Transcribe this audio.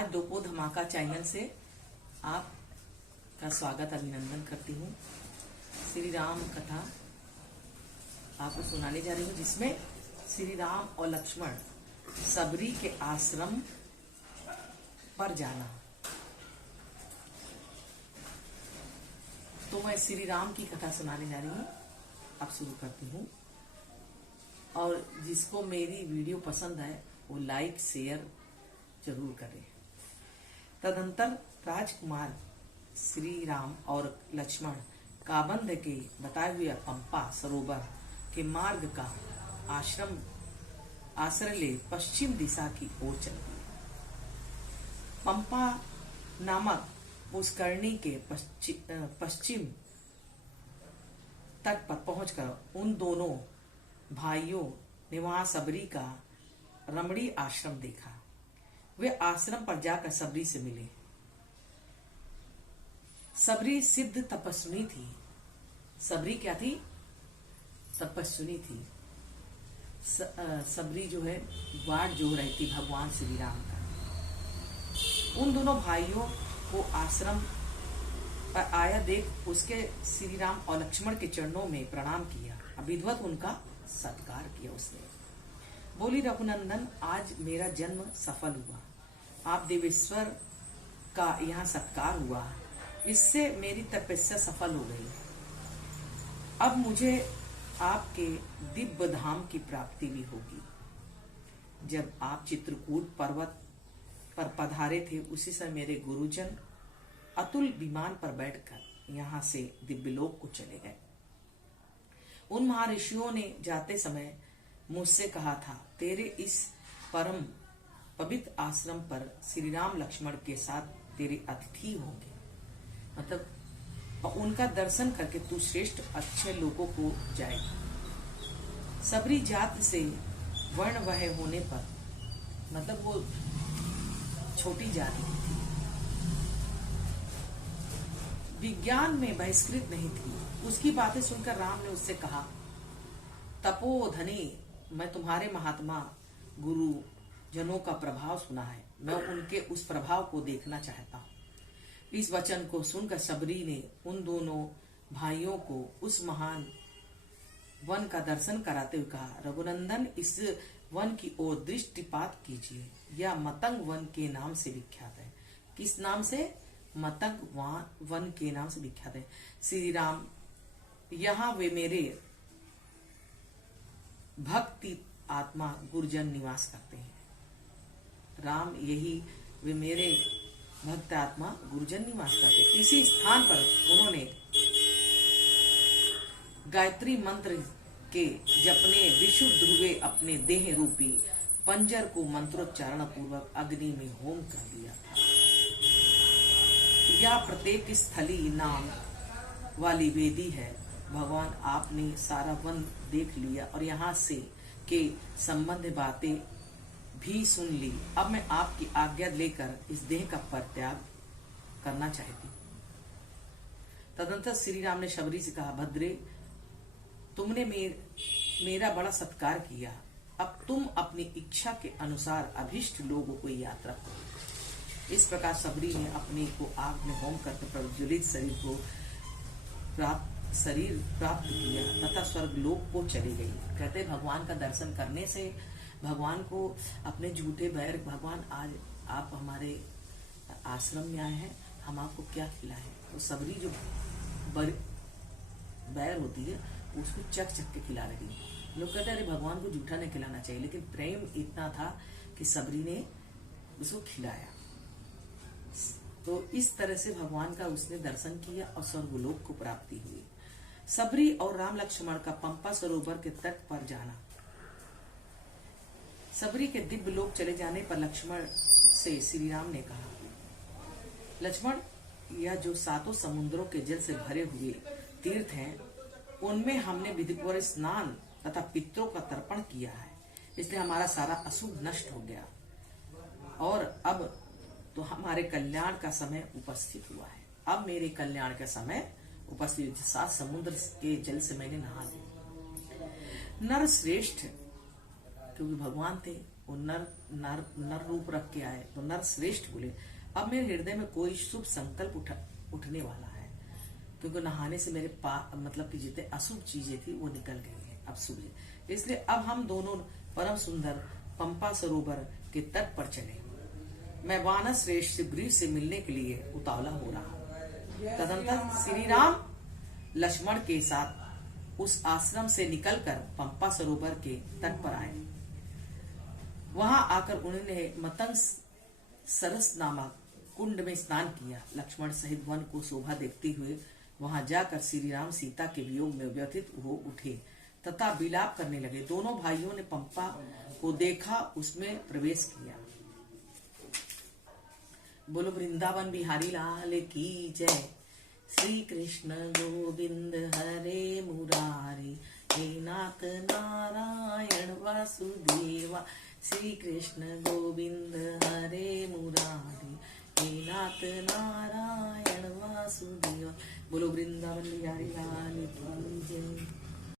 आज डोपो धमाका चैनल से आपका स्वागत अभिनंदन करती हूँ। श्री राम कथा आपको सुनाने जा रही हूँ, जिसमें श्री राम और लक्ष्मण सबरी के आश्रम पर जाना। तो मैं श्री राम की कथा सुनाने जा रही हूँ। अब शुरू करती हूँ, और जिसको मेरी वीडियो पसंद है वो लाइक शेयर जरूर करें। तदंतर राजकुमार श्री राम और लक्ष्मण काबंध के बताए हुए पंपा सरोवर के मार्ग का आश्रय ले पश्चिम दिशा की ओर चल दिए। पंपा नामक पुष्करणी के पश्चिम तट पर पहुंचकर उन दोनों भाइयों ने वहां सबरी का रमणी आश्रम देखा। वे आश्रम पर जाकर सबरी से मिले। सबरी सिद्ध तपस्विनी थी। सबरी क्या थी? तपस्विनी थी। सबरी जो है वाट जो रही थी भगवान श्री राम का। उन दोनों भाइयों को आश्रम पर आया देख उसके श्री राम और लक्ष्मण के चरणों में प्रणाम किया। विधिवत उनका सत्कार किया। उसने बोली, रघुनंदन, आज मेरा जन्म सफल हुआ। आप देवेश्वर का यहाँ सत्कार हुआ, इससे मेरी तपस्या सफल हो गई। अब मुझे आपके दिव्य धाम की प्राप्ति भी होगी। जब आप चित्रकूट पर्वत पर पधारे थे, उसी समय मेरे गुरुजन अतुल विमान पर बैठकर यहाँ से दिव्यलोक को चले गए। उन महर्षियों ने जाते समय मुझसे कहा था, तेरे इस परम पवित्र आश्रम पर श्री राम लक्ष्मण के साथ तेरे अतिथि होंगे। मतलब उनका दर्शन करके तू श्रेष्ठ अच्छे लोगों को जाएगा। सबरी जात से वर्ण वह होने पर, मतलब वो छोटी जाति थी, विज्ञान में बहिष्कृत नहीं थी। उसकी बातें सुनकर राम ने उससे कहा, तपोधनी, मैं तुम्हारे महात्मा गुरु जनों का प्रभाव सुना है। मैं उनके उस प्रभाव को देखना चाहता हूँ। इस वचन को सुनकर सबरी ने उन दोनों भाइयों को उस महान वन का दर्शन कराते हुए कहा, रघुनंदन, इस वन की ओर दृष्टिपात कीजिए। यह मतंग वन के नाम से विख्यात है। किस नाम से? मतंग वन के नाम से विख्यात है। श्री राम, यहाँ वे मेरे भक्ति आत्मा गुरुजन निवास करते हैं। राम, यही वे मेरे भक्त आत्मा गुरुजन निवास करते। इसी स्थान पर उन्होंने गायत्री मंत्र के जपने विशुद्ध हुए अपने देह रूपी पंजर को मंत्रोच्चारण पूर्वक अग्नि में होम कर दिया था। यह प्रत्येक स्थली नाम वाली वेदी है। भगवान, आपने सारा वन देख लिया और यहाँ से के संबंध बातें भी सुन ली। अब मैं आपकी आज्ञा लेकर इस देह का परित्याग करना चाहती हूँ। तदंतर श्री राम ने सबरी से कहा, भद्रे, तुमने मेरा बड़ा सत्कार किया। अब तुम अपनी इच्छा के अनुसार अभीष्ट लोगों को यात्रा करो। इस प्रकार सबरी ने अपने को आग में होम करके प्रज्वलित शरीर प्राप्त किया तथा स्वर्गलोक को चली गई। कहते भगवान का दर्शन करने से भगवान को अपने झूठे बैर, भगवान आज आप हमारे आश्रम में आए हैं, हम आपको क्या खिलाएं? तो सबरी जो बैर होती है उसको चक चक के खिला रही है। लोग कहते हैं अरे भगवान को झूठा नहीं खिलाना चाहिए, लेकिन प्रेम इतना था कि सबरी ने उसको खिलाया। तो इस तरह से भगवान का उसने दर्शन किया और स्वर्गलोक को प्राप्ति हुई। सबरी और राम लक्ष्मण का पंपा सरोवर के तट पर जाना। सबरी के दिव्य लोक चले जाने पर लक्ष्मण से श्री राम ने कहा, लक्ष्मण, यह जो सातों समुद्रों के जल से भरे हुए तीर्थ हैं, उनमें हमने विधिपूर्वक स्नान तथा पितरों का तर्पण किया है, इसलिए हमारा सारा अशुभ नष्ट हो गया और अब तो हमारे कल्याण का समय उपस्थित हुआ है। अब मेरे कल्याण का समय उपस्थित, 7 समुद्र के जल से मैंने नहा लिया। नर श्रेष्ठ, क्योंकि भगवान थे, वो नर रूप रख के आए तो नर श्रेष्ठ बोले, अब मेरे हृदय में कोई शुभ संकल्प उठने वाला है, क्योंकि नहाने से मेरे मतलब कि जितने अशुभ चीजें थी वो निकल गई है, अब शुभ है। इसलिए अब हम दोनों परम सुंदर पंपा सरोवर के तट पर चले। मैं वानर श्रेष्ठ सुग्रीव से मिलने के लिए उतावला हो रहा हूँ। तदंतर श्री राम लक्ष्मण के साथ उस आश्रम से निकलकर पंपा सरोवर के तट पर आए। वहां आकर उन्होंने मतंग सरस नामक कुंड में स्नान किया। लक्ष्मण सहित वन को शोभा देखते हुए वहां जाकर श्री राम सीता के वियोग में व्यथित हो उठे तथा विलाप करने लगे। दोनों भाइयों ने पंपा को देखा, उसमें प्रवेश किया। बोलो वृंदावन बिहारी लाल की जय। श्री कृष्ण गोविंद हरे मुरारी, हे नाथ नारायण वासुदेवा। श्री कृष्ण गोविंद हरे मुरारी, हे नाथ नारायण वासुदेवा। बोलो वृंदावन बिहारी लाल की जय।